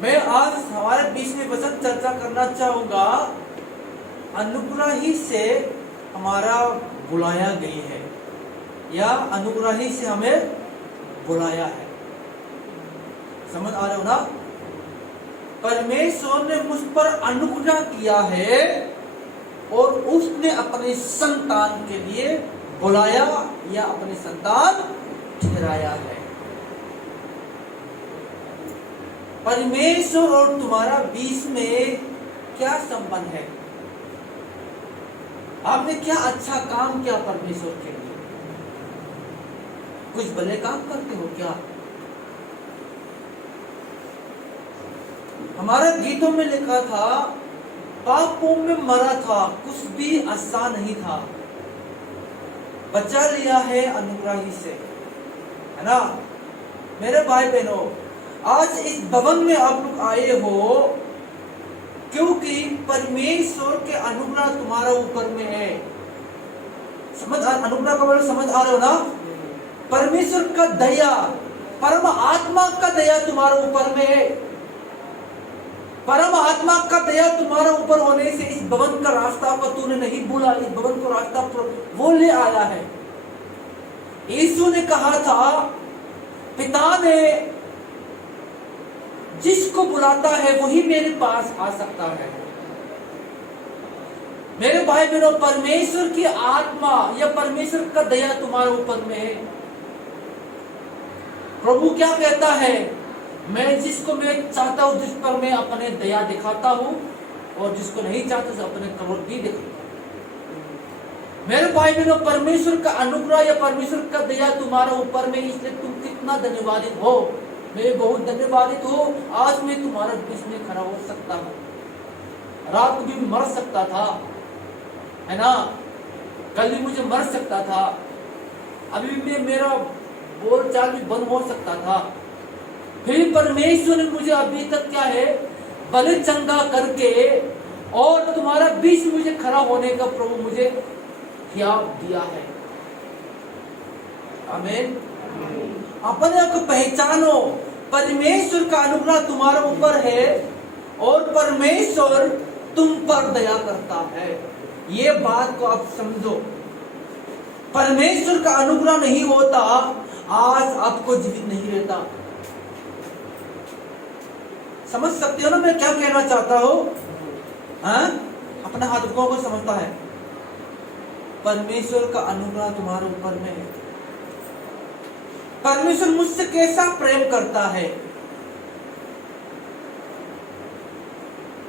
मैं आज हमारे बीच में वचन चर्चा करना चाहूंगा, अनुग्रह ही से हमारा बुलाया गई है, या अनुग्रह ही से हमें बुलाया है। समझ आ रहे हो ना? परमेश्वर ने मुझ पर अनुग्रह किया है और उसने अपने संतान के लिए बुलाया या अपने संतान ठहराया है। परमेश्वर और तुम्हारा बीच में क्या संबंध है? आपने क्या अच्छा काम किया परमेश्वर के लिए? कुछ भले काम करते हो क्या? हमारे गीतों में लिखा था, पापों में मरा था, कुछ भी आसान नहीं था, बचा लिया है अनुग्रह ही से, है ना? मेरे भाई बहनों, आज इस भवन में आप लोग आए हो क्योंकि परमेश्वर के अनुग्रह तुम्हारा ऊपर में है। अनुग्रह का मतलब समझ आ रहे हो ना? परमेश्वर का दया, परम आत्मा का दया तुम्हारा ऊपर में है। परम आत्मा का दया तुम्हारा ऊपर होने से इस भवन का रास्ता को तूने नहीं भूला, इस भवन को रास्ता पर वो ले आया है। यीशु ने कहा था, पिता ने जिसको बुलाता है वही मेरे पास आ सकता है। मेरे भाई बहनों, परमेश्वर की आत्मा या परमेश्वर का दया तुम्हारे ऊपर में है। प्रभु क्या कहता है? मैं जिसको मैं चाहता हूं, जिस पर मैं अपने दया दिखाता हूं, और जिसको नहीं चाहता उसे अपने क्रोध भी दिखाता हूं। मेरे भाई बहनों, परमेश्वर का अनुग्रह या परमेश्वर का दया तुम्हारे ऊपर में, इसलिए तुम कितना धन्यवादित हो। मैं बहुत धन्यवादित हूँ। आज मैं तुम्हारे बीच में खड़ा हो सकता हूँ। रात भी मर सकता था, है ना? कल भी मुझे मर सकता था, अभी भी मेरा बोल चाल भी बंद हो सकता था, फिर परमेश्वर ने मुझे अभी तक क्या है, भले चंगा करके और तुम्हारा बीच में मुझे खड़ा होने का प्रभु मुझे क्या दिया है। आमीन। अपने को पहचानो, परमेश्वर का अनुग्रह तुम्हारे ऊपर है और परमेश्वर तुम पर दया करता है। ये बात को आप समझो। परमेश्वर का अनुग्रह नहीं होता, आज आपको जीवित नहीं रहता। समझ सकते हो ना मैं क्या कहना चाहता हूं? अपने हाथों को समझता है। परमेश्वर का अनुग्रह तुम्हारे ऊपर में है। परमेश्वर मुझसे कैसा प्रेम करता है?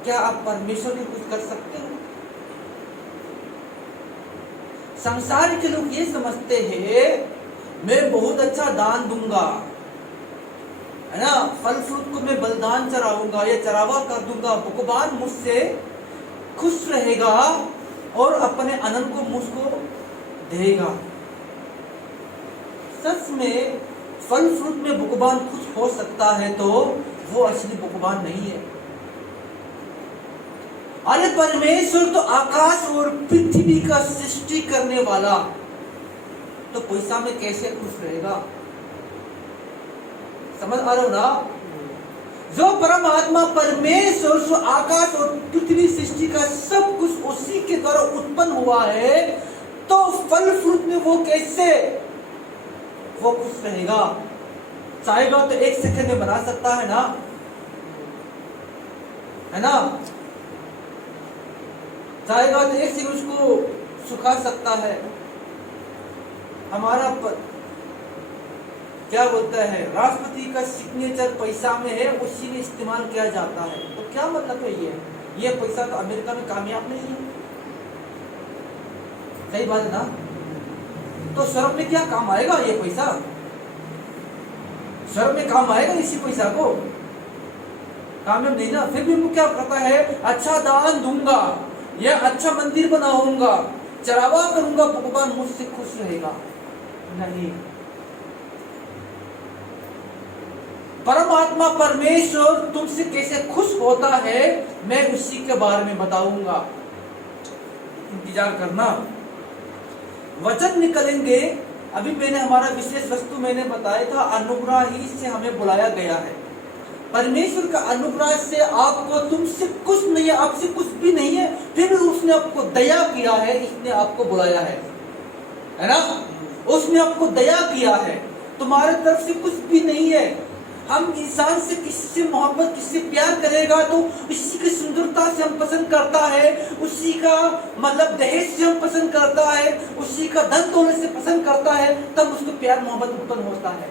क्या आप परमेश्वर के कुछ कर सकते हो? संसार के लोग ये समझते हैं, मैं बहुत अच्छा दान दूंगा, है ना, फल फ्रूट को मैं बलिदान चढ़ाऊंगा या चढ़ावा कर दूंगा, भगवान मुझसे खुश रहेगा और अपने आनंद को मुझको देगा। सच में फल फ्रूट में भगवान खुश हो सकता है तो वो असली भगवान नहीं है। अरे परमेश्वर तो आकाश और पृथ्वी का सृष्टि करने वाला, तो पैसा में कैसे खुश रहेगा? समझ आ रहा हो ना? जो परमात्मा परमेश्वर जो आकाश और पृथ्वी सृष्टि का सब कुछ उसी के द्वारा उत्पन्न हुआ है, तो फल फ्रूट में वो कैसे वो खुश रहेगा? चाहेगा तो एक सेकंड में बना सकता है ना, है ना? चाहेगा तो एक सेकंड उसको सुखा सकता है। हमारा क्या बोलता है, राष्ट्रपति का सिग्नेचर पैसा में है, उसी में इस्तेमाल किया जाता है। तो क्या मतलब है ये पैसा तो अमेरिका में कामयाब नहीं है। सही बात है ना? तो स्वर्ग में क्या काम आएगा ये पैसा? स्वर्ग में काम आएगा इसी पैसा को? कामयाब नहीं ना। फिर भी वो क्या करता है, अच्छा दान दूंगा या अच्छा मंदिर बनाऊंगा, चढ़ावा करूंगा, भगवान मुझसे खुश रहेगा? नहीं। परमात्मा परमेश्वर तुमसे कैसे खुश होता है, मैं उसी के बारे में बताऊंगा। इंतजार करना, वचन निकलेंगे। अभी मैंने हमारा विशेष वस्तु मैंने बताया था, अनुग्रह ही से हमें बुलाया गया है। परमेश्वर का अनुग्रह से आपको, तुमसे कुछ नहीं है, आपसे कुछ भी नहीं है, फिर भी उसने आपको दया किया है, इसने आपको बुलाया है ना? उसने आपको दया किया है, तुम्हारे तरफ से कुछ भी नहीं है। हम इंसान से, किसी से मोहब्बत, किसी से प्यार करेगा तो उसी की सुंदरता से हम पसंद करता है, उसी का मतलब दहेज से हम पसंद करता है, उसी का धन दौलत से पसंद करता है, तब उसको प्यार मोहब्बत उत्पन्न होता है।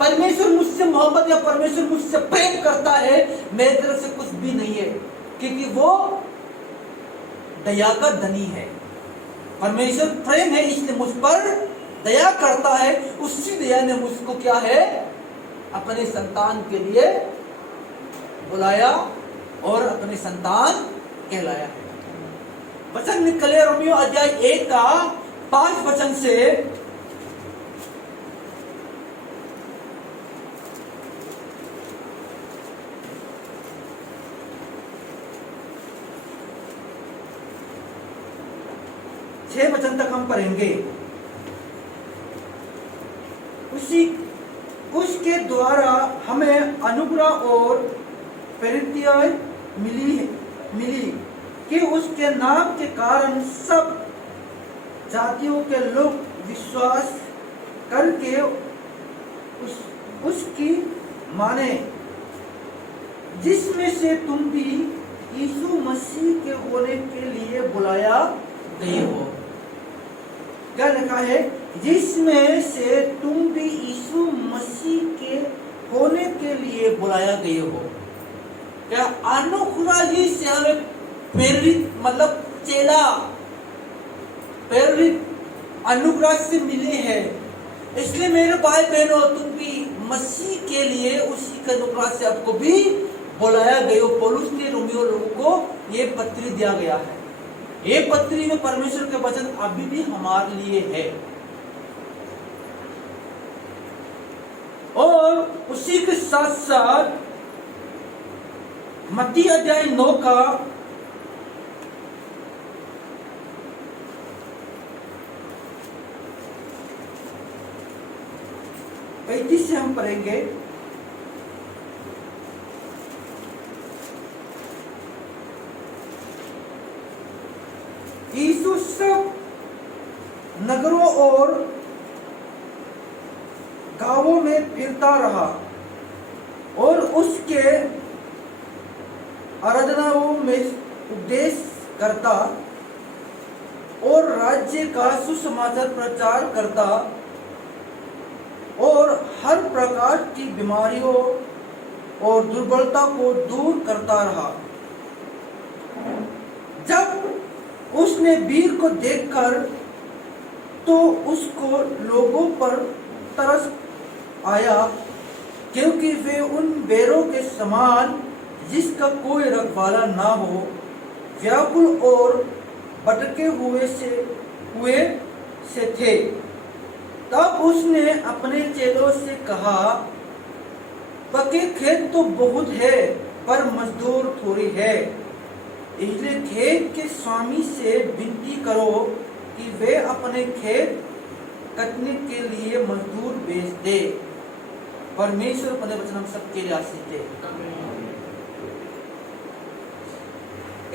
परमेश्वर मुझसे मोहब्बत या परमेश्वर मुझसे प्रेम करता है, मेरी तरफ से कुछ भी नहीं है, क्योंकि वो दया का धनी है। परमेश्वर प्रेम है, इसलिए मुझ पर दया करता है। उसी दया ने मुझको क्या है, अपने संतान के लिए बुलाया और अपने संतान कहलाया है। वचन निकले रोमियो अध्याय 1 का 5 वचन से। छह वचन तक हम पढ़ेंगे। उसके द्वारा हमें अनुग्रह और प्रीतियां मिली कि उसके नाम के कारण सब जातियों के लोग विश्वास करके उसकी माने, जिसमें से तुम भी यीशु मसीह के होने के लिए बुलाया गए हो। क्या लिखा है? जिसमें से तुम भी यीशु मसीह के होने के लिए बुलाया गए हो। क्या अनुग्रह ही से हमें प्रेरित, मतलब चेला प्रेरित अनुग्रह से मिले हैं। इसलिए मेरे भाई बहनों, तुम भी मसीह के लिए उसी के अनुग्रह से आपको भी बुलाया गए हो। पौलुस ने रोमियो लोगों को ये पत्री दिया गया है। ये पत्री में परमेश्वर के वचन अभी भी हमारे लिए है। और उसी के साथ साथ मत्ती अध्याय 9 का 35 से हम पढ़ेंगे। यीशु सब नगरों और गांवों में फिरता रहा और उसके आराधनाओं में उपदेश करता और राज्य का सुसमाचार प्रचार करता और हर प्रकार की बीमारियों और दुर्बलता को दूर करता रहा। जब उसने वीर को देखकर तो उसको लोगों पर तरस आया, क्योंकि वे उन बेरों के समान जिसका कोई रखवाला ना हो, व्याकुल और भटके हुए से थे। तब उसने अपने चेलों से कहा, पके खेत तो बहुत है पर मजदूर थोड़ी है, इसलिए खेत के स्वामी से विनती करो कि वे अपने खेत कटने के लिए मजदूर भेज दे। परमेश्वर अपने वचन हम सबके लिए आशीष दे।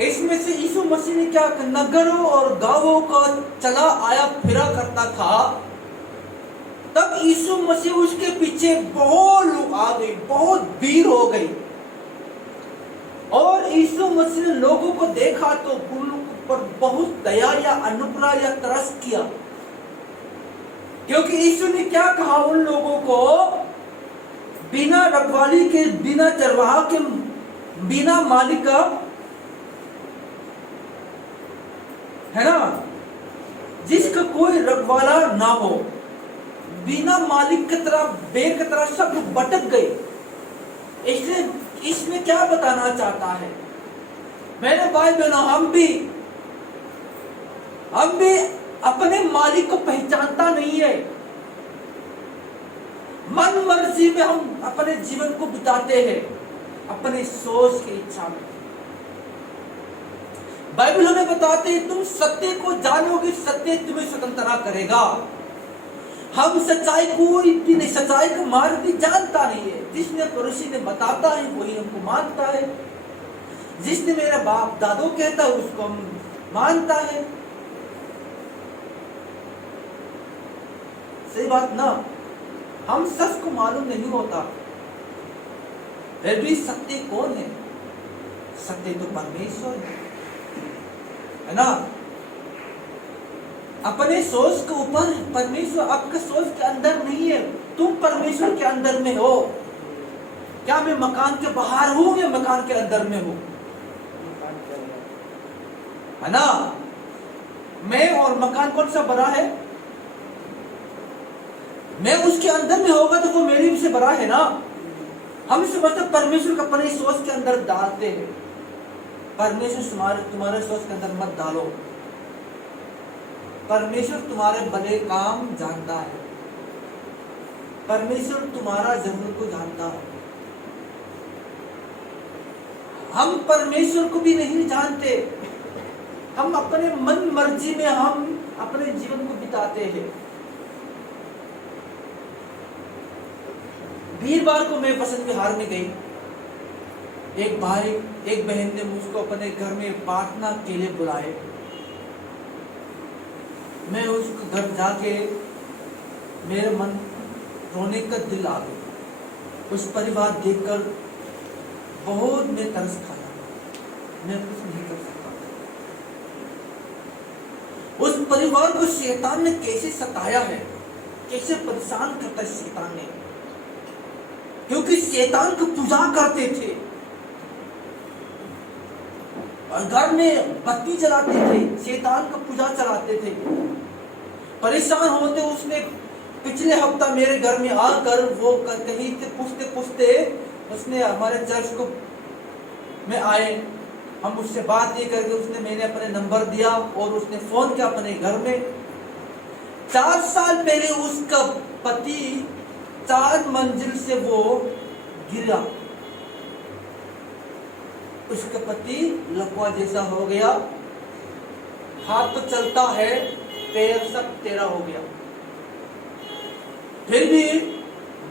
इसमें से यीशु मसीह ने क्या, नगरों और गांवों का चला आया फिरा करता था। तब यीशु मसीह, उसके पीछे बहुत लोग आ गए, बहुत भीड़ हो गई। और यीशु मसीह ने लोगों को देखा तो उन पर बहुत दया या अनुग्रह या तरस किया, क्योंकि यीशु ने क्या कहा उन लोगों को, बिना रखवाली के, बिना चरवाहा के, बिना मालिक का, है ना, जिसका कोई रखवाला ना हो, बिना मालिक की तरह, बेर की तरह सब लोग भटक गए। इसलिए इसमें क्या बताना चाहता है मेरे भाई बहनों, हम भी अपने मालिक को पहचानता नहीं है। मन मर्जी में हम अपने जीवन को बिताते हैं, अपने सोच की इच्छा में। बाइबल हमें बताते है, तुम सत्य को जानोगे, सत्य तुम्हें स्वतंत्रता करेगा। हम सच्चाई कोई भी नहीं, सच्चाई का मार्ग भी जानता नहीं है। जिसने पड़ोसी ने बताता है वही हमको मानता है, जिसने मेरा बाप दादो कहता है उसको हम मानता है। सही बात ना? हम सच को मालूम नहीं होता, फिर भी सत्य कौन है? सत्य तो परमेश्वर है ना। अपने सोच के ऊपर परमेश्वर आपके सोच के अंदर नहीं है, तुम परमेश्वर के अंदर में हो। क्या मैं मकान के बाहर हूं या मकान के अंदर में हूं? है ना। मैं और मकान कौन सा बड़ा है? मैं उसके अंदर में होगा तो वो मेरे से बड़ा है ना। हम समझते परमेश्वर का अपने सोच के अंदर डालते हैं। परमेश्वर तुम्हारे सोच के अंदर मत डालो। परमेश्वर तुम्हारे भले काम जानता है, परमेश्वर तुम्हारा जरूरत को जानता है। हम परमेश्वर को भी नहीं जानते, हम अपने मन मर्जी में हम अपने जीवन को बिताते हैं। वीरवार को मैं बसंत विहार में गई, एक भाई एक बहन ने मुझको अपने घर में प्रार्थना के लिए बुलाए। मैं उसके घर जाके मेरे मन रोने का दिल आ गया। उस परिवार देखकर बहुत मैं तरस खाया, मैं कुछ नहीं कर सकता। उस परिवार को शैतान ने कैसे सताया है, कैसे परेशान करता है शैतान ने, क्योंकि शैतान को पूजा करते थे और घर में बत्ती जलाते थे, शैतान का पूजा चलाते थे। परेशान होते उसने पिछले हफ्ता मेरे घर में आकर वो कहीं से पूछते पूछते उसने हमारे चर्च को में आए। हम उससे बात नहीं करके उसने मैंने अपने नंबर दिया और उसने फोन किया अपने घर में। 4 साल पहले उसका पति 4 मंजिल से वो गिरा, उसका पति लकवा जैसा हो गया, हाथ तो चलता है, पैर सब टेढ़ा हो गया। फिर भी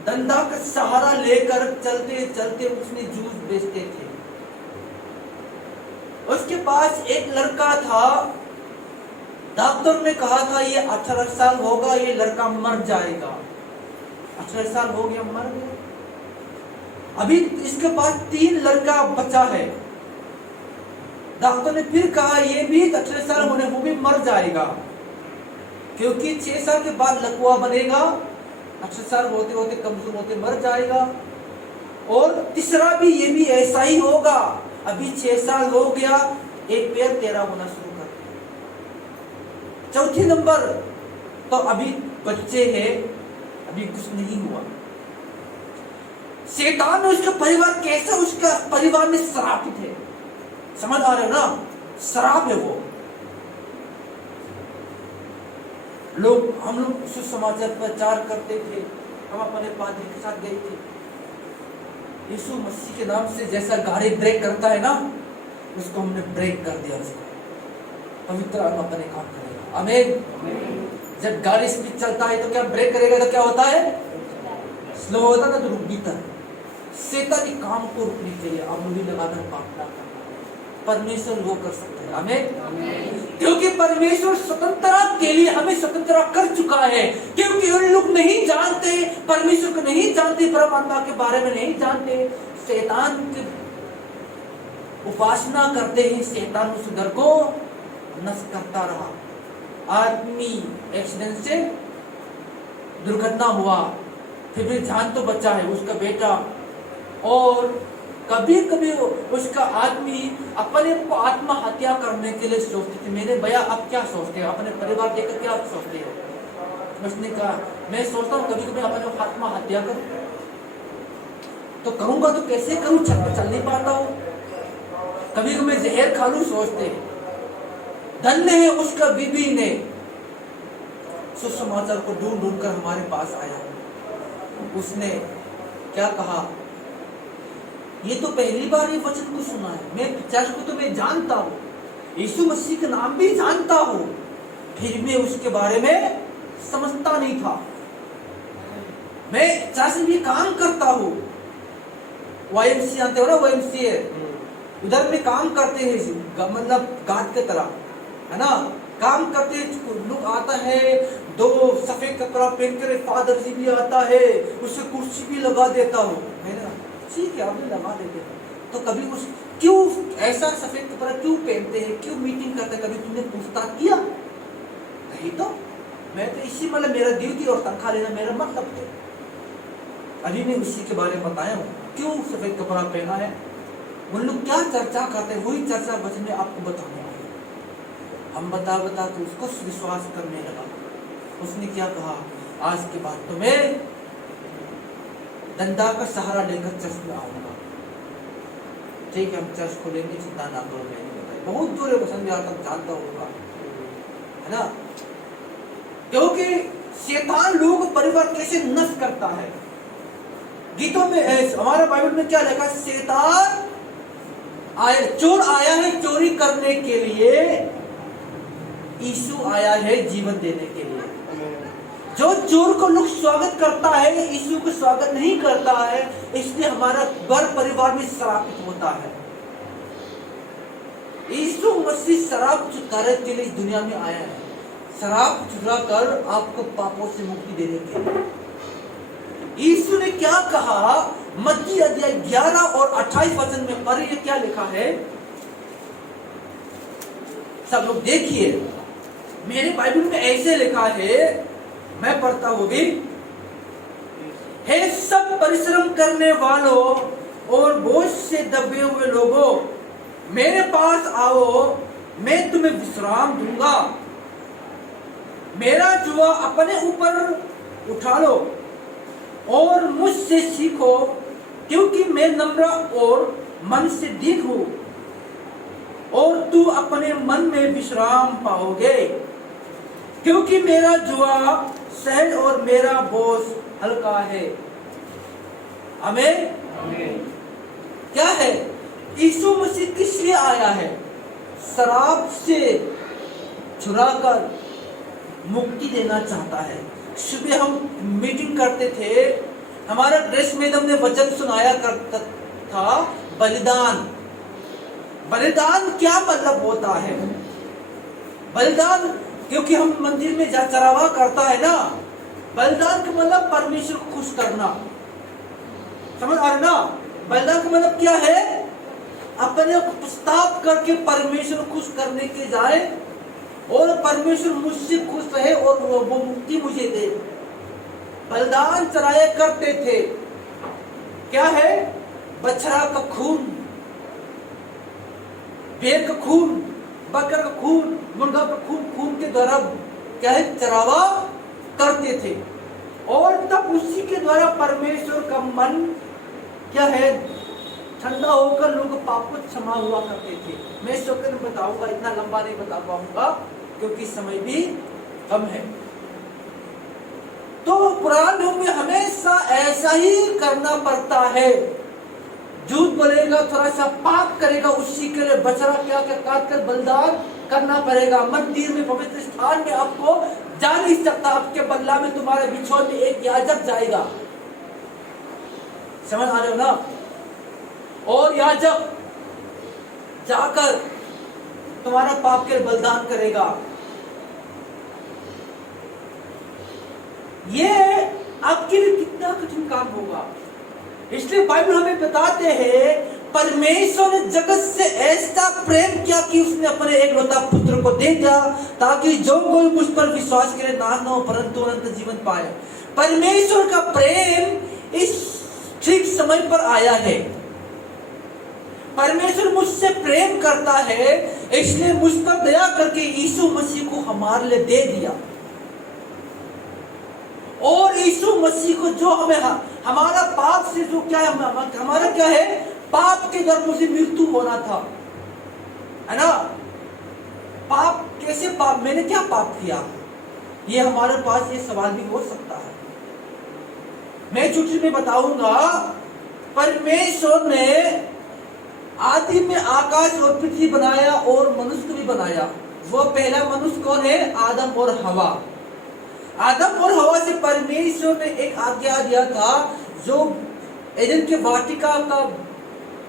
डंडा का सहारा लेकर चलते चलते उसने जूस बेचते थे। उसके पास एक लड़का था, डॉक्टर ने कहा था ये 18 साल होगा, ये लड़का मर जाएगा। 18 साल हो गया, मर गया। अभी इसके पास 3 लड़का बचा है। डॉक्टर ने फिर कहा ये भी 18 साल होने वो भी मर जाएगा, क्योंकि 6 साल के बाद लकवा बनेगा, 18 साल होते होते कमजोर होते मर जाएगा। और तीसरा भी ये भी ऐसा ही होगा। अभी 6 साल हो गया, एक पैर टेढ़ा होना शुरू कर दिया। चौथी नंबर तो अभी बच्चे हैं, अभी कुछ नहीं हुआ। शैतान ने उसका परिवार कैसे, उसका परिवार में श्रापित है। समझ आ रहे हो ना, श्राप है वो। हम लोग सुसमाचार प्रचार करते थे, हम अपने पादरी के साथ गए थे। यीशु मसीह के नाम से जैसा गाड़ी ब्रेक करता है ना, उसको हमने ब्रेक कर दिया। उसको पवित्र आत्मा अपने काम करेगा। आमीन। जब गाड़ी स्पीड चलता है तो क्या ब्रेक करेगा तो क्या होता है? स्लो होता है तो रुक भी है। शैतान के काम को रुकने के लिए अब मुझे लगाकर प्रार्थना करना, परमेश्वर वो कर सकता है। आमीन। क्योंकि परमेश्वर स्वतंत्रता के लिए हमें स्वतंत्र कर चुका है। क्योंकि उन लोग नहीं जानते, परमेश्वर को नहीं जानते, परमात्मा के बारे में नहीं जानते, शैतान की उपासना करते हैं। शैतान उस घर को नष्ट करता रहा। आदमी एक्सीडेंट से दुर्घटना हुआ, फिर भी जान तो बचा है उसका बेटा। और कभी कभी उसका आदमी अपने को आत्महत्या करने के लिए सोचते थे। मेरे भैया आप क्या सोचते हो, अपने परिवार देखकर क्या सोचते हो? उसने कहा मैं सोचता हूँ कभी कभी अपने को आत्महत्या करूं, तो करूंगा तो कैसे करूं, छत पर चल नहीं पाता हूं। कभी कभी मैं जहर खा लूं सोचते। धन्य है उसका बीबी ने सुसमाचार को ढूंढ ढूंढ कर हमारे पास आया। उसने क्या कहा, ये तो पहली बार ये वचन को सुना है, मैं चर्च को तो मैं जानता हूँ, यीशु मसीह का नाम भी जानता हूँ, फिर मैं उसके बारे में समझता नहीं था। मैं चर्च में काम करता हूँ, YMCA जानते हो ना, YMCA उधर में काम करते हैं, मतलब गार्ड की तरह, है ना, काम करते लोग आता है, दो सफेद कपड़ा पहन कर फादर जी भी आता है, उससे कुर्सी भी लगा देता हूँ, है ना, ठीक है, आप भी लगा देते हैं। तो कभी उस क्यों ऐसा सफेद कपड़ा क्यों पहनते हैं, क्यों मीटिंग करते हैं, कभी तुमने पूछताछ किया? नहीं तो मैं तो इसी मतलब मेरा ड्यूटी और तनख्वाह लेना मेरा मतलब है। अभी मैं उसी के बारे में बताया हूँ, क्यों सफेद कपड़ा पहना है, उन लोग क्या चर्चा करते हैं, वही चर्चा बच में आपको बताने वाले। हम बता तो उसको विश्वास करने लगा। उसने क्या कहा, आज के बाद तो मैं डंडा का सहारा लेकर चर्च में आऊंगा। ठीक है, हम चर्च को लेंगे, चिंता ना करो, मैंने बताया बहुत दूर है, पसंद तक जानता होगा, है ना, क्योंकि शैतान लोगों को परिवार कैसे नष्ट करता है। गीतों में हमारे बाइबल में क्या लिखा, शैतान आया, चोर आया है चोरी करने के लिए, यीशु आया है जीवन देने के लिए। जो चोर को लोग स्वागत करता है, यीशु को स्वागत नहीं करता है, इसलिए हमारा घर परिवार में श्रापित होता है। यीशु मसीह शराब छुटकारे के लिए इस दुनिया में आया है, शराब छुड़ाकर आपको पापों से मुक्ति देने के लिए। यीशु ने क्या कहा, मत्ती अध्याय 11 और 28 वचन में, और ये क्या लिखा है, सब लोग देखिए, मेरे बाइबल में ऐसे लिखा है, मैं पढ़ता हूं भी, हे सब परिश्रम करने वालों और बोझ से दबे हुए लोगों, मेरे पास आओ, मैं तुम्हें विश्राम दूंगा। मेरा जुआ अपने ऊपर उठा लो और मुझसे सीखो, क्योंकि मैं नम्र और मन से दीन हूं, और तू अपने मन में विश्राम पाओगे, क्योंकि मेरा जुआ सहज और मेरा बोझ हल्का है। आमीन। क्या है, यीशु मसीह किस लिए आया है, शराब से छुड़ाकर मुक्ति देना चाहता है। सुबह हम मीटिंग करते थे, हमारा ड्रेस मैडम ने वचन सुनाया करता था, बलिदान। बलिदान क्या मतलब होता है, बलिदान, क्योंकि हम मंदिर में चढ़ावा करता है ना, बलिदान का मतलब परमेश्वर को खुश करना, समझ आ रहे ना। बलिदान का मतलब क्या है, अपने प्रस्ताव करके परमेश्वर को खुश करने के जाए, और परमेश्वर मुझसे खुश रहे और वो मुक्ति मुझे दे। बलिदान चढ़ाया करते थे, क्या है, बछड़ा का खून, भेड़ का खून, बकरा का खून, मुर्गा का खून के द्वारा क्या है, चढ़ावा करते थे, और तब उसी के द्वारा परमेश्वर का मन क्या है, ठंडा होकर लोग पाप को क्षमा हुआ करते थे। मैं इस वक्त में बताऊंगा, इतना लंबा नहीं बता पाऊंगा क्योंकि समय भी कम है। तो पुराने नियम में हमेशा ऐसा ही करना पड़ता है, झूठ बोलेगा, थोड़ा सा पाप करेगा, उसी के लिए बछड़ा क्या काट कर बलिदान करना पड़ेगा। मंदिर में, पवित्र स्थान में आपको जा नहीं सकता, आपके बदला में तुम्हारे बिछोह में एक याजक जाएगा, समझ आ रहे हो ना, और याजक जाकर तुम्हारा पाप के बलिदान करेगा। ये आपके लिए कितना कठिन काम होगा। इसलिए बाइबल हमें बताते हैं, परमेश्वर ने जगत से ऐसा प्रेम किया कि उसने अपने एकलौता पुत्र को दे दिया, ताकि जो कोई मुझ पर विश्वास करे नाश न हो परंतु अनंत जीवन पाए। परमेश्वर का प्रेम इस ठीक समय पर आया है। परमेश्वर मुझसे प्रेम करता है, इसलिए मुझ पर दया करके यीशु मसीह को हमारे लिए दे दिया। और यीशु मसीह को जो हमें हमारा पाप से जो क्या है, हमारा क्या है, पाप के द्वारा मुझे मृत्यु होना था, है ना। पाप कैसे, पाप मैंने क्या पाप किया, ये हमारे पास ये सवाल भी हो सकता है। मैं छुट्टी में बताऊंगा, परमेश्वर ने आदि में आकाश और पृथ्वी बनाया और मनुष्य को भी बनाया। वो पहला मनुष्य कौन है, आदम और हवा। आदम और हवा से परमेश्वर ने एक आज्ञा दिया था, जो एदन के वाटिका का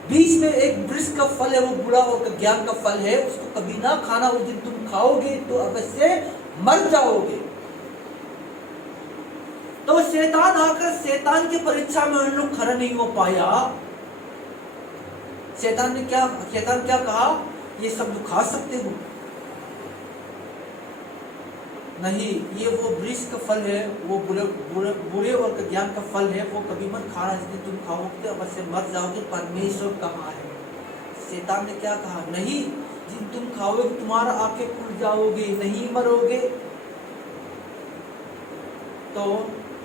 बीच में एक वृक्ष का फल है, वो बुरा और ज्ञान का फल है, उसको कभी ना खाना, उस दिन तुम खाओगे तो अवश्य मर जाओगे। तो शैतान आकर शैतान की परीक्षा में उन लोग खड़ा नहीं हो पाया। शैतान क्या कहा, ये सब जो खा सकते हो? नहीं, ये वो वृक्ष का फल है, वो बुरे और ज्ञान का फल है, वो कभी मत खाना, जिस तुम खाओगे तो अवश्य मर जाओगे। परमेश्वर कहाँ है? शैतान ने क्या कहा, नहीं, जिन तुम खाओगे तुम्हारा आंखें खुल जाओगे, नहीं मरोगे। तो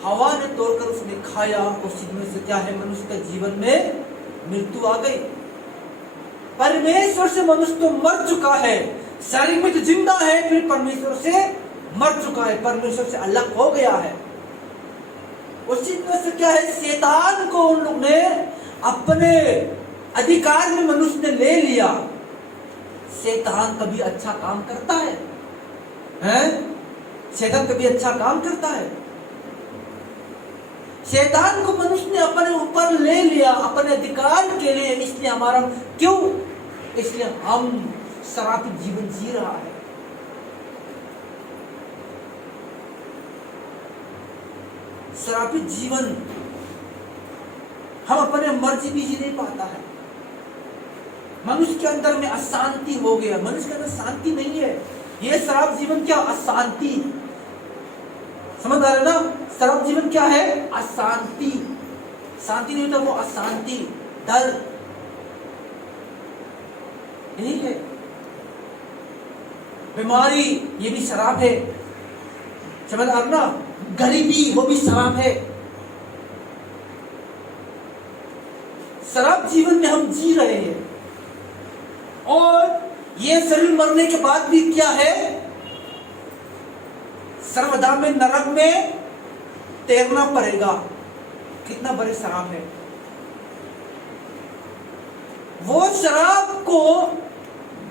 हवा ने तोड़कर उसने खाया, उस में से क्या है, मनुष्य के जीवन में मृत्यु आ गई। परमेश्वर से मनुष्य तो मर चुका है, शरीर में तो जिंदा है, फिर परमेश्वर से मर चुका है, परमेश्वर से अलग हो गया है। उसी में से क्या है, शैतान को उन लोग ने अपने अधिकार में मनुष्य ने ले लिया। शैतान कभी अच्छा काम करता है, हैं? शैतान कभी अच्छा काम करता है? शैतान को मनुष्य ने अपने ऊपर ले लिया अपने अधिकार के लिए, इसलिए हमारा क्यों, इसलिए हम श्रापित जीवन जी रहा है। श्रापित जीवन, हम अपने मर्जी भी जी नहीं पाता है। मनुष्य के अंदर में अशांति हो गया, मनुष्य के अंदर शांति नहीं है। ये श्राप जीवन क्या, अशांति। समझ आ रहे ना? श्राप जीवन क्या है, अशांति। शांति नहीं होता, वो अशांति, डर, यही है। बीमारी, ये भी शराब है। समझ आ रहा ना? गरीबी, वो भी शराब है। शराब जीवन में हम जी रहे हैं, और ये शरीर मरने के बाद भी क्या है, सर्वदा में नरक में तैरना पड़ेगा। कितना बड़े शराब है। वो शराब को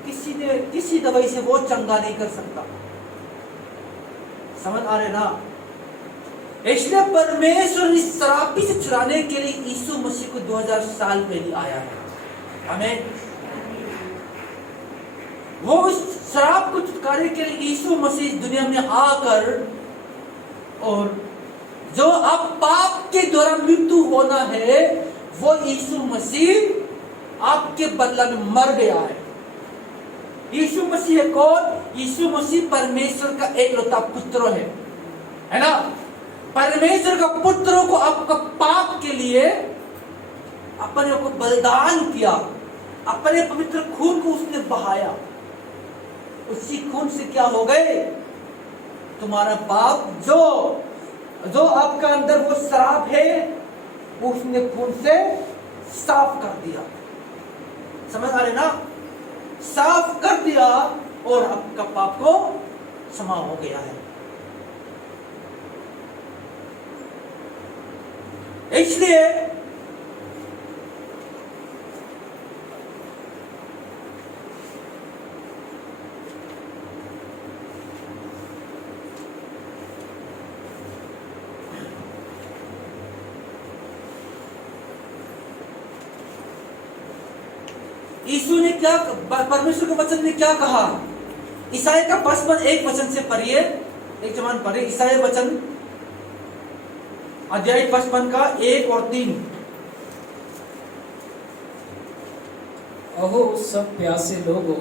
किसी दवाई से वो चंगा नहीं कर सकता। समझ आ रहे ना? इसलिए परमेश्वर इस शराबी से छुड़ाने के लिए यीशु मसीह को 2000 साल पहले आया है। आमीन। वो उस शराब को छुटकारे के लिए यीशु मसीह दुनिया में आकर, और जो अब पाप के द्वारा मृत्यु होना है, वो यीशु मसीह आपके बदला में मर गया है। यीशु मसीह है कौन? यीशु मसीह परमेश्वर का एकलौता पुत्र है ना? परमेश्वर का पुत्र को आपका पाप के लिए अपने को बलिदान किया, अपने पवित्र खून को उसने बहाया। उसी खून से क्या हो गए, तुम्हारा पाप जो आपका अंदर वो शराब है, उसने खून से साफ कर दिया। समझ आ रहे ना? साफ कर दिया, और आपका पाप को क्षमा हो गया है। इसलिए यीशु ने क्या, परमेश्वर के वचन ने क्या कहा? ईसाया का 55 वचन से पढ़िए, एक जमान पढ़े। ईसाया वचन अध्याय 55 का 1 और 3। अहो सब प्यासे लोगों,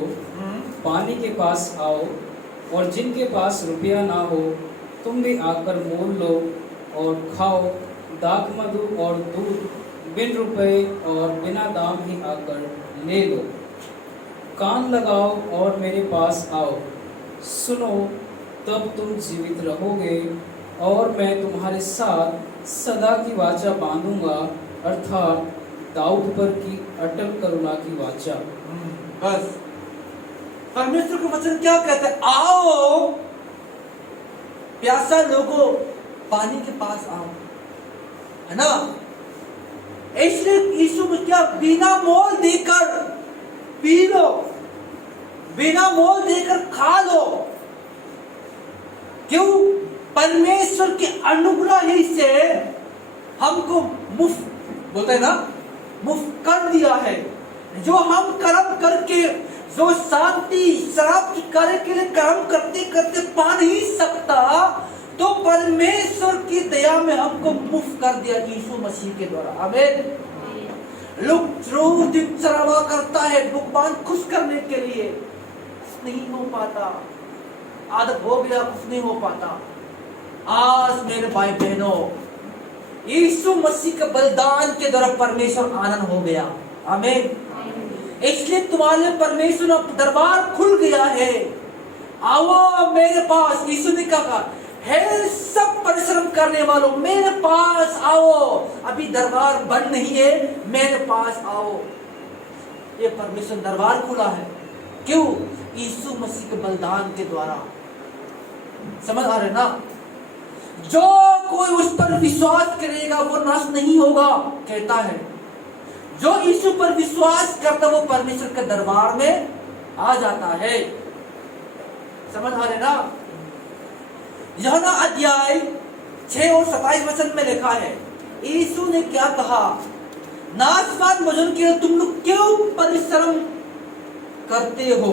पानी के पास आओ, और जिनके पास रुपया ना हो, तुम भी आकर मोल लो और खाओ। दाख मधु और दूध बिन रुपए और बिना दाम ही आकर ले लो। कान लगाओ और मेरे पास आओ, सुनो, तब तुम जीवित रहोगे, और मैं तुम्हारे साथ सदा की वाचा बांधूंगा, अर्थात दाऊद पर की अटल करुणा की वाचा। बस परमेश्वर का वचन क्या कहता है? आओ प्यासा लोगों, पानी के पास आओ, है ना? इसलिए यीशु में क्या, बिना मोल देकर पी लो, बिना मोल देकर खा लो। क्यों? परमेश्वर के अनुग्रह ही से हमको मुफ्त, बोलते हैं ना, मुफ्त कर दिया है। जो हम कर्म करके, जो शांति प्राप्त करने के लिए कर्म करते करते पा नहीं सकता, तो परमेश्वर की दया में हमको मुफ्त कर दिया यीशु मसीह के द्वारा। आमीन। लोग रोज दिन चरावा करता है भगवान खुश करने के लिए, कुछ नहीं हो पाता, आदत हो गया, कुछ नहीं हो पाता। आज मेरे भाई बहनों, यीशु मसीह के बलिदान के द्वारा परमेश्वर आनंद हो गया। आमीन। इसलिए तुम्हारे परमेश्वर का दरबार खुल गया है। आओ मेरे पास, यीशु ने कहा है, सब परिश्रम करने वालों मेरे पास आओ। अभी दरबार बंद नहीं है, मेरे पास आओ। ये परमेश्वर दरबार खुला है। क्यों? यीशु मसीह के बलिदान के द्वारा। समझ आ रहे ना? जो कोई उस पर विश्वास करेगा वो नाश नहीं होगा, कहता है। जो यीशु पर विश्वास करता वो परमेश्वर के दरबार में आ जाता है। समझ आ रहे ना? यूहन्ना अध्याय 6 और 27 वचन में लिखा है, यीशु ने क्या कहा? नाशवान भोजन के लिए तुम लोग क्यों परिश्रम करते हो?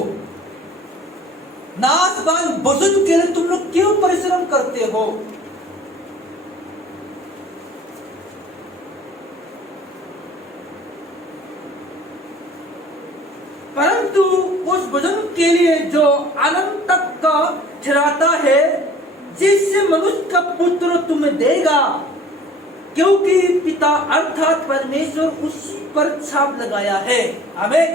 नाशवान भोजन के लिए तुम लोग क्यों परिश्रम करते हो? परंतु उस भोजन के लिए जो अनंत तक का ठहराता है, जिससे मनुष्य का पुत्र तुम्हें देगा, क्योंकि पिता अर्थात परमेश्वर उसी पर छाप लगाया है। आमीन।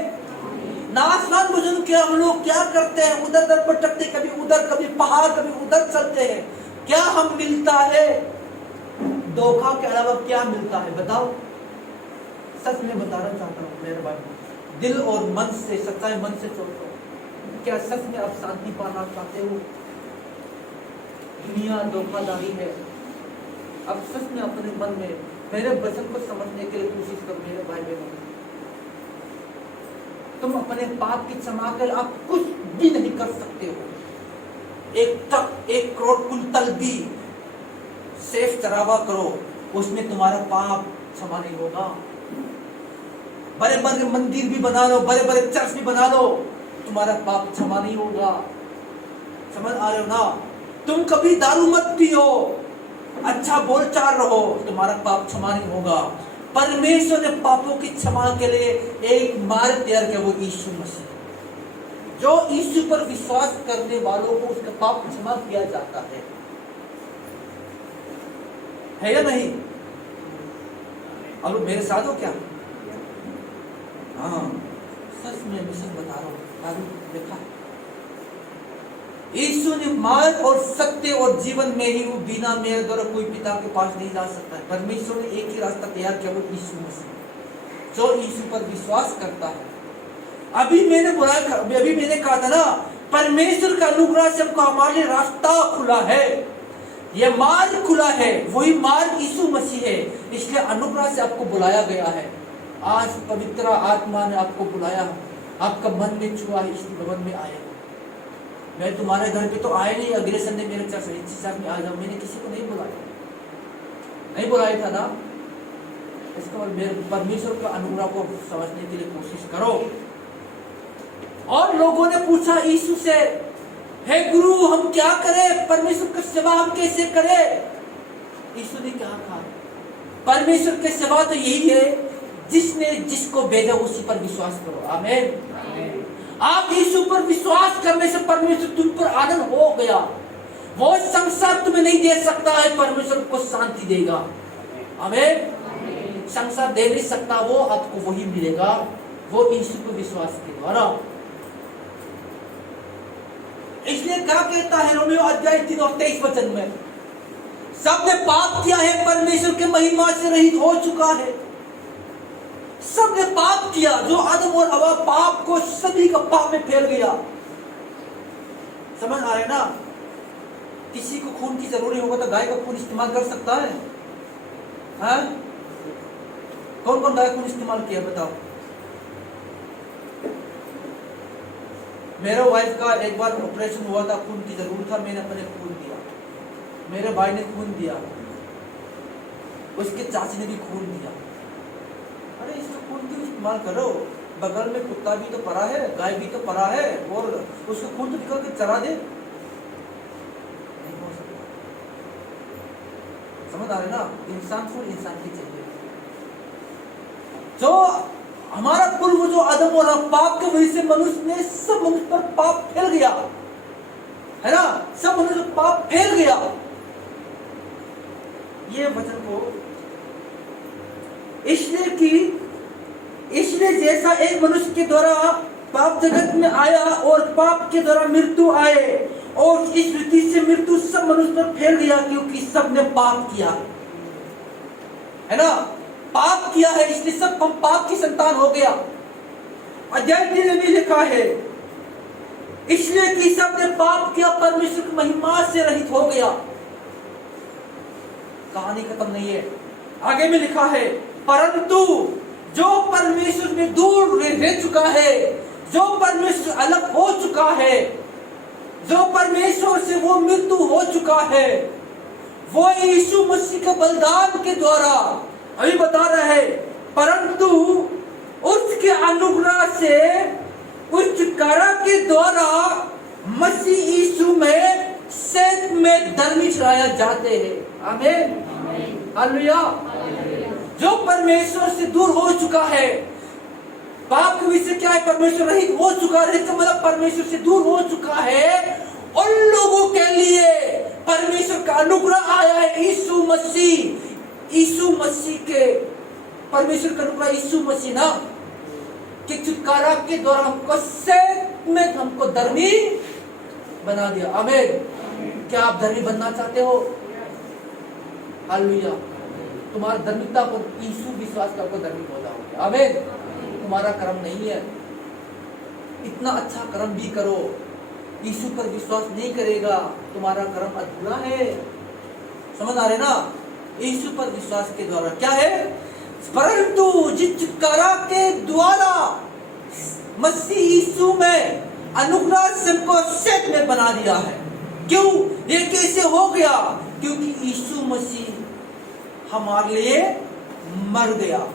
नाशवान भोजन के हम लोग क्या करते हैं? उधर उधर भटकते, कभी उधर, कभी पहाड़, कभी उधर चलते हैं। क्या हम मिलता है? धोखा के अलावा क्या मिलता है? बताओ। सच में बताना चाहता हूँ मेरे भाई, दिल और मन से, सच्चाई मन से सोचो, क्या सच में आप शांति पाना चाहते हो? दुनिया धोखाधड़ी है। अब सच में अपने मन में मेरे वचन को समझने के लिए कोशिश करो मेरे भाई बहनों। तुम अपने पाप की क्षमा कर आप कुछ भी नहीं कर सकते हो। एक करोड़ कुंतल भी सेफ चरावा करो, उसमें तुम्हारा पाप क्षमा नहीं होगा। बड़े बड़े मंदिर भी बना लो, बड़े बड़े चर्च भी बना लो, तुम्हारा पाप क्षमा नहीं होगा। समझ आ रहे हो ना? तुम कभी दारू मत पियो, अच्छा बोलचाल रहो, तुम्हारा पाप क्षमा नहीं होगा। परमेश्वर ने पापों की क्षमा के लिए एक मार्ग तैयार किया, वो यीशु मसीह। जो यीशु पर विश्वास करने वालों को उसका पाप क्षमा किया जाता है या नहीं? अब मेरे साथ हो क्या? हाँ, सच में मिशन बता रहा हूँ। देखा, यीशु ने मार्ग और सत्य और जीवन में ही, वो बिना मेरे द्वारा कोई पिता के पास नहीं जा सकता है। परमेश्वर ने एक ही रास्ता तैयार किया, वो यीशु मसीह। जो यीशु पर विश्वास करता है। अभी मैंने कहा था ना, परमेश्वर का अनुग्रह से हमको हमारे लिए रास्ता खुला है, ये मार्ग खुला है। वही मार्ग यीशु मसीह है। इसलिए अनुग्रह से आपको बुलाया गया है। आज पवित्र आत्मा ने आपको बुलाया, आपका मन में छुआ है, इस भवन में आए। मैं तुम्हारे घर पे तो आए नहीं, अगले संडे मेरे चर्च में आ जाओ, मैंने किसी को नहीं बुलाया था ना। इसका मतलब मेरे परमेश्वर का अनुग्रह को समझने के लिए कोशिश करो। और लोगों ने पूछा यीशु से, हे गुरु हम क्या करें? परमेश्वर की सेवा हम कैसे करें? यीशु ने क्या कहा? परमेश्वर की सेवा तो यही है, जिसने जिसको भेजा उसी पर विश्वास करो। आमीन। आप यीशु पर विश्वास करने से परमेश्वर तुम पर आनंद हो गया। वो संसार तुम्हें नहीं दे सकता है, परमेश्वर को शांति देगा। आमीन। संसार दे नहीं सकता, वो आपको वही मिलेगा, वो यीशु पर विश्वास के द्वारा। इसलिए क्या कहता है रोमियो अध्याय 3 और 23 वचन में, सबने पाप किया है, परमेश्वर के महिमा से रहित हो चुका है। सबने पाप किया, जो आदम और हवा पाप को सभी का पाप में फैल गया। समझ आ रहे ना? किसी को खून की जरूरत होगा तो गाय का खून इस्तेमाल कर सकता है? हाँ? कौन कौन गाय का खून इस्तेमाल किया बताओ? मेरे वाइफ का एक बार ऑपरेशन हुआ था, खून की जरूरत था, मैंने अपने खून दिया। मेरे भाई ने खून दिया, उसके चाची ने भी खून दिया। अरे इसका खून क्यों इस्तेमाल करो? बगल में कुत्ता भी तो पड़ा है, गाय भी तो पड़ा है, और उसका खून तो निकल के चला दे। नहीं हो सकता। समझ आ रहे ना? इंसान खून इंसान की चाहिए। जो हमारा पूर्व जो आदम और पाप के वजह से मनुष्य ने, सब मनुष्य पर पाप फैल गया है ना, सब मनुष्य पर पाप फैल गया। ये वचन को इसलिए जैसा एक मनुष्य के द्वारा पाप जगत में आया और पाप के द्वारा मृत्यु आए, और इस रीति से मृत्यु सब मनुष्य पर फैल गया, क्योंकि सब ने पाप किया है ना, पाप किया है, इसलिए सब हम पाप की संतान हो गया। अध्याय 3 में भी लिखा है, इसलिए कि सब ने पाप किया, परमेश्वर की महिमा से रहित हो गया। कहानी खत्म नहीं है, आगे में लिखा है, परंतु जो परमेश्वर में दूर रह चुका है, जो परमेश्वर अलग हो चुका है, जो परमेश्वर से वो मृत्यु हो चुका है, वो यीशु मसीह के बलिदान के द्वारा, अभी बता रहा है, परंतु उसके अनुग्रह से, उस छुटकारा के द्वारा मसीह यीशु में सेत में धर्मी ठहराया जाते हैं। आमीन, हालेलुया। जो परमेश्वर से दूर हो चुका है, पाप के विषय क्या है, परमेश्वर रहित हो चुका है, इसका मतलब परमेश्वर से दूर हो चुका है, उन लोगों के लिए परमेश्वर का अनुग्रह आया है। यीशु मसीह के, परमेश्वर का अनुग्रह यीशु मसीह ना कि छुटकारा के द्वारा हमको सेत में हमको धर्मी बना दिया। आमीन। क्या आप धर्मी बनना चाहते हो? हालेलुया। तुम्हारा धर्मिकता को यीशु विश्वास करके धर्मी हो जाओगे। आमीन। तुम्हारा कर्म नहीं है, इतना अच्छा कर्म भी करो, यीशु पर विश्वास नहीं करेगा, तुम्हारा कर्म अधूरा है। समझ आ रहे ना? यीशु पर विश्वास के द्वारा क्या है, परंतु जिस छुटकारा के द्वारा मसीह यीशु में अनुग्रह से हमको सेत में बना दिया है। क्यों? ये कैसे हो गया? क्योंकि यीशु मसीह हमारे लिए मर गया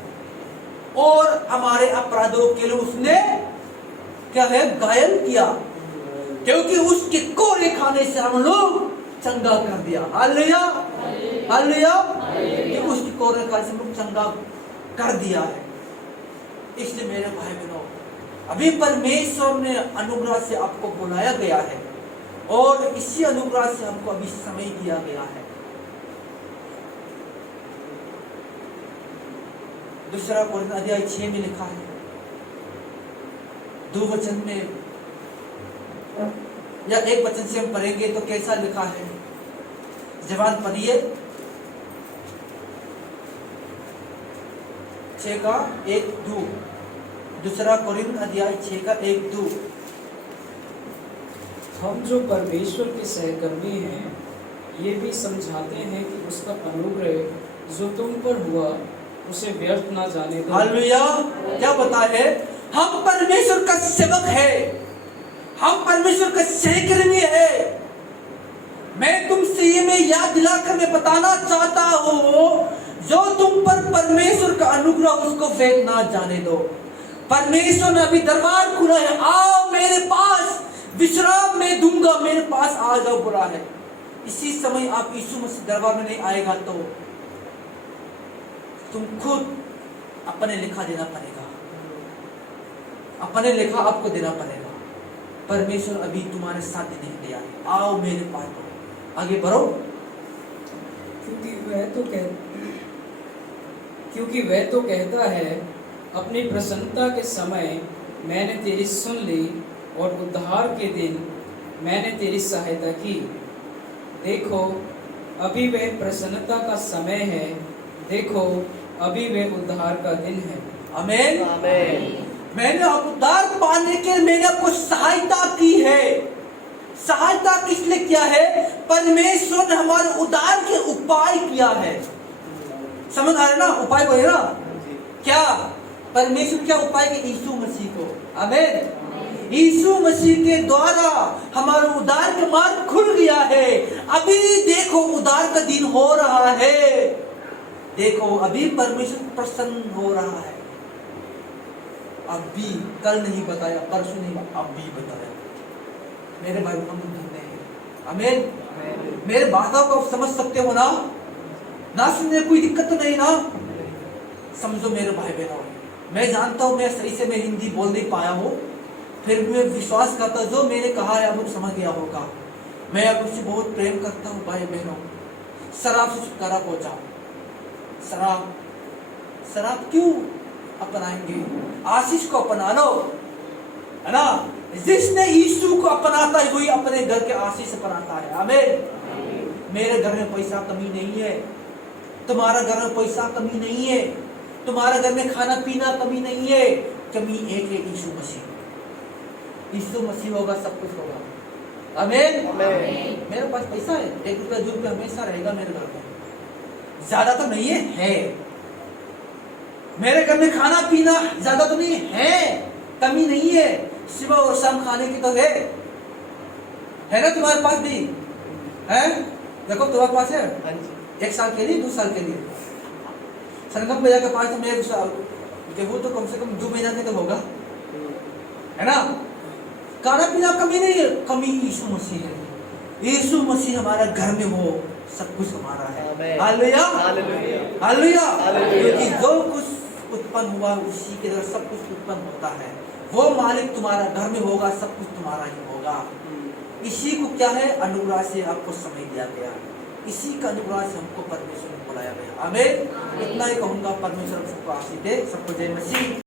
और हमारे अपराधों के लिए उसने क्या है, घायल किया, क्योंकि उसके कोड़े खाने से हम लोग चंगा कर दिया। Hallelujah, hallelujah. ये उसके कोड़े खाने से हम लोग चंगा कर दिया है। इसलिए मेरे भाई बहनों, अभी परमेश्वर ने अनुग्रह से आपको बुलाया गया है, और इसी अनुग्रह से हमको अभी समय दिया गया है। दूसरा कोरिन्थ अध्याय 6 में लिखा है, 2 वचन में या 1 वचन से हम पढ़ेंगे तो कैसा लिखा है, जवान पढ़िए। 6 का 1-2, दूसरा कोरिन्थ अध्याय 6 का 1-2। हम जो परमेश्वर के सहकर्मी हैं, ये भी समझाते हैं कि उसका अनुग्रह जो तुम पर हुआ उसे व्यर्थ ना जाने दो। हालेलुया। क्या बता है, हम परमेश्वर का सेवक है, हम परमेश्वर का सहकर्मी है। मैं तुमसे ये मैं याद दिलाकर मैं बताना चाहता हूँ, जो तुम पर परमेश्वर का अनुग्रह उसको व्यर्थ ना जाने दो। परमेश्वर ने अभी दरबार खुला है, आओ मेरे पास, विश्राम मैं दूंगा, मेरे पास आ जाओ बोला है। इसी समय आप यीशु मसीह दरबार में नहीं आएगा तो तुम खुद अपने लेखा देना पड़ेगा, अपने लेखा आपको देना पड़ेगा। परमेश्वर अभी तुम्हारे साथ देने के लिए आए, आओ मेरे पास बढ़ो, आगे बढ़ो। क्योंकि वह तो कहता है, अपनी प्रसन्नता के समय मैंने तेरी सुन ली, और उद्धार के दिन मैंने तेरी सहायता की। देखो अभी वह प्रसन्नता का समय है, देखो अभी वह उद्धार का दिन है। आमीन, आमीन। मैंने उद्धार पाने के लिए मैंने आपको सहायता की है। सहायता किस लिए किया है? परमेश्वर ने हमारे उद्धार के उपाय किया है। समझ आ रहा है ना? उपाय को है ना क्या? परमेश्वर क्या उपाय के? यीशु मसीह को। आमीन। यीशु मसीह के द्वारा हमारा उद्धार का मार्ग खुल गया है। अभी देखो उद्धार का दिन हो रहा है। देखो अभी परमेश्वर प्रसन्न हो रहा है। अभी, कल नहीं बताया, परसों नहीं, अभी बताया। मेरे भाई हम धन्य हैं। आमीन। मेरे बातों को आप समझ सकते हो ना? ना सुनने कोई दिक्कत तो नहीं ना? समझो मेरे भाई बहनों, मैं जानता हूँ मैं सही से मैं हिंदी बोल नहीं पाया हूँ, फिर भी मैं विश्वास करता जो मैंने कहा है आप लोग समझ गया होगा। मैं आप लोग से बहुत प्रेम करता हूँ भाई बहनों। शराब से छुटकारा पहुंचाओ। शराब क्यों अपनाएंगे? आशीष को अपना लो, है ना? जिसने यीशु को अपनाता है वही अपने घर के आशीष अपनाता है। आमीन। मेरे घर में पैसा कमी नहीं है, तुम्हारा घर में पैसा कमी नहीं है, तुम्हारा घर में खाना पीना कमी नहीं है। कमी एक है, यीशु मसीह। यीशु मसीह होगा सब कुछ होगा। आमीन। मेरे पास पैसा है, 1 रुपया 2 रुपया हमेशा रहेगा मेरे घर में, ज्यादा तो नहीं है। मेरे घर में खाना पीना ज्यादा तो नहीं है, कमी नहीं है। सुबह और शाम खाने की तो है ना? तुम्हारे पास भी है? देखो तुम्हारे पास है 1 साल के लिए, 2 साल के लिए। संगम भैया के पास तो मैं गेहूं तो कम से कम 2 महीना के तो होगा, है ना? खाना पीना कमी नहीं है, कमी यीशु मसीह है। यीशु मसीह हमारा घर में हो, सब कुछ हमारा है। Hallelujah, hallelujah. क्योंकि जो कुछ उत्पन्न हुआ उसी के द्वारा सब कुछ उत्पन्न होता है। वो मालिक तुम्हारा घर में होगा, सब कुछ तुम्हारा ही होगा। इसी को क्या है? अनुग्रह से आपको समय दिया गया। इसी का अनुग्रह से हमको परमेश्वर ने बुलाया गया। आमीन। इतना ही कहूंगा। परमेश्वर सबको आशीष दे। सबको जय मसीह।